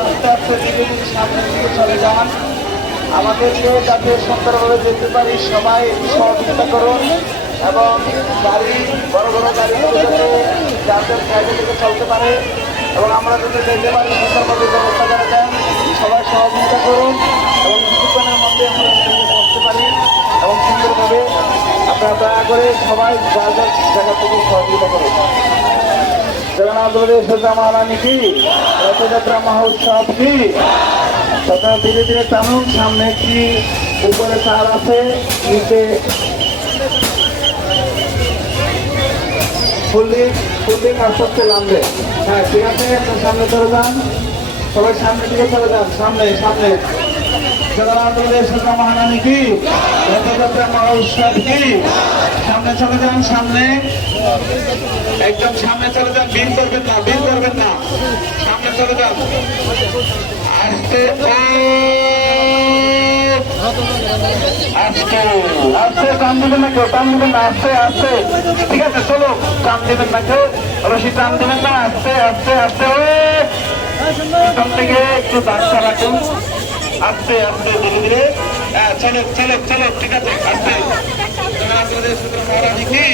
আস্তে আস্তে ধীরে ধীরে সামনের দিকে চলে যান। আমাদেরকে যাতে সুন্দরভাবে যেতে পারি সবাই সহযোগিতা করুন এবং গাড়ি বড় বড় গাড়িগুলো যাতে যাদের সাইডে থেকে চলতে পারে এবং আমরা যদি যেতে পারি সুন্দরভাবে ব্যবস্থা করে দেন। সবাই সহযোগিতা করুন এবং কিছুক্ষণের মধ্যে আমরা পৌঁছতে পারি এবং সুন্দরভাবে আপনারা দয়া করে সবাই যার যার জায়গা থেকে সহযোগিতা করুন। জগন্নাথ মহারানী কি, রথযাত্রা মহোৎসব কি, তথা ধীরে ধীরে টানুন। সামনে কি উপরে তার আছে, নিচে ফুলদিক আস্তে আস্তে নামবে। হ্যাঁ ঠিক আছে, সামনে চলে যান, সবাই সামনের দিকে চলে যান। সামনে সামনে জগন্নাথ মহারানী কি, রথযাত্রা মহোৎসব কি, সামনে চলে যান। সামনে একদম সামনে চলে যান, ভিড় করবেন না, ভিড় করবেন না, সামনে চলে যান। আস্তে আস্তে আস্তে, টান দিবেন না কেউ, টান দিবেন না, আস্তে আস্তে। ঠিক আছে চলো, টান দিবেন না কেউ, রশি টান দিবেন না, আস্তে আস্তে আস্তে। এখান থেকে একটু দাঁড়টা রাখুন, আস্তে আস্তে ধীরে ধীরে। চলো চলো চলো, ঠিক আছে আস্তে। মহারানী কি।